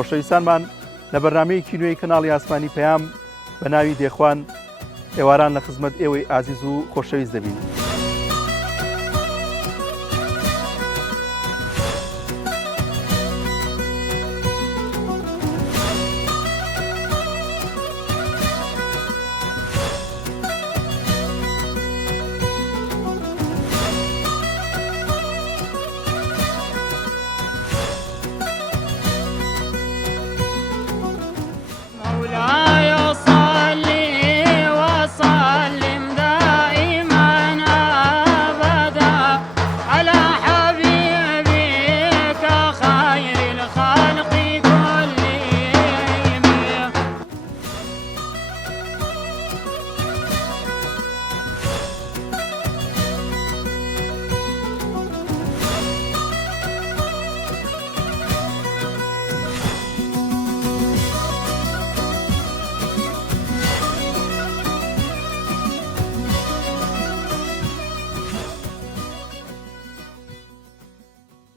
خۆشەویستانمان لە بەرنامەیەکی نوێی کەناڵی ئاسمانی پەیام بە ناوی دێخوان ئێواران لە خزمەت ئێوەی ئازیز و خۆشەویست دەبین.